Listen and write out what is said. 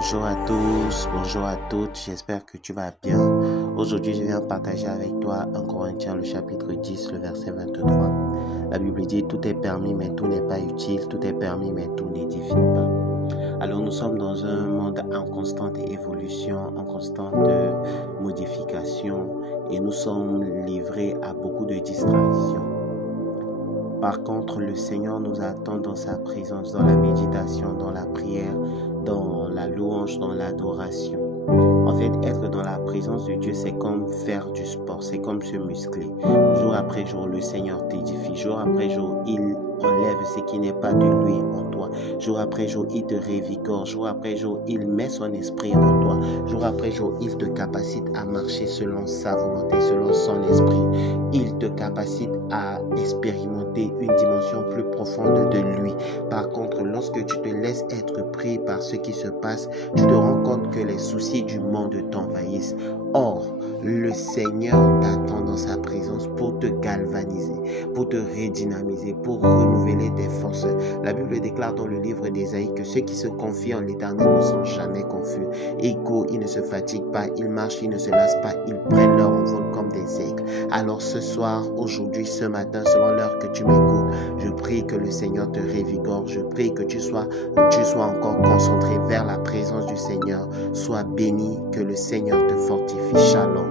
Bonjour à tous, bonjour à toutes, j'espère que tu vas bien. Aujourd'hui, je viens partager avec toi 1 Corinthiens, le chapitre 10, le verset 23. La Bible dit, tout est permis, mais tout n'est pas utile, tout est permis, mais tout n'édifie pas. Alors, nous sommes dans un monde en constante évolution, en constante modification, et nous sommes livrés à beaucoup de distractions. Par contre, le Seigneur nous attend dans sa présence, dans la méditation, dans la prière, dans la louange, dans l'adoration. En fait, être dans la présence de Dieu, c'est comme faire du sport, c'est comme se muscler. Jour après jour, le Seigneur t'édifie. Jour après jour, il enlève ce qui n'est pas de lui en toi. Jour après jour, il te révigore. Jour après jour, il met son esprit en toi. Jour après jour, il te capacite à marcher selon sa volonté, selon son esprit. Il te capacite à expérimenter une dimension plus profonde de lui. Par contre, lorsque tu te laisses être pris par ce qui se passe, tu te rends compte que les soucis du monde t'envahissent. Or, le Seigneur t'attend dans sa présence pour te galvaniser, pour te redynamiser, pour renouveler tes forces. La Bible déclare dans le livre d'Ésaïe que ceux qui se confient en l'Éternel ne sont jamais confus. Égaux, ils ne se fatiguent pas, ils marchent, ils ne se lassent pas, ils prennent leur envol comme des aigles. Alors ce soir, aujourd'hui, ce matin, selon l'heure que tu m'écoutes, je prie que le Seigneur te révigore. Je prie que tu sois encore concentré vers la présence du Seigneur. Sois béni, que le Seigneur te fortifie. Shalom.